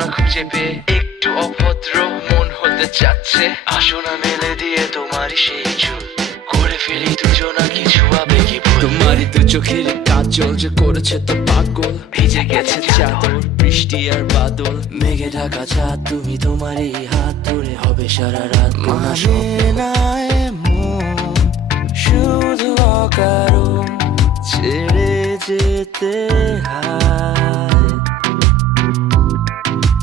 না খুঁজে পেয়ে একটু অভদ্র মন হতে চাচ্ছে। আসো না মেলে দিয়ে তোমারই সেই চুল, করে ফেলি দুজনা কিছু আবেগী ভুল। তোমারই দু চোখের কাজল যে করেছে তো পাগল, ভিজে গেছে চাদর বৃষ্টি আর বাদল, মেঘে ঢাকা চাঁদ তুমি তোমারই হাত ধরে হবে সারা রাত। মানে না এমন শুধু অকারণ ছেড়ে যেতে হয়।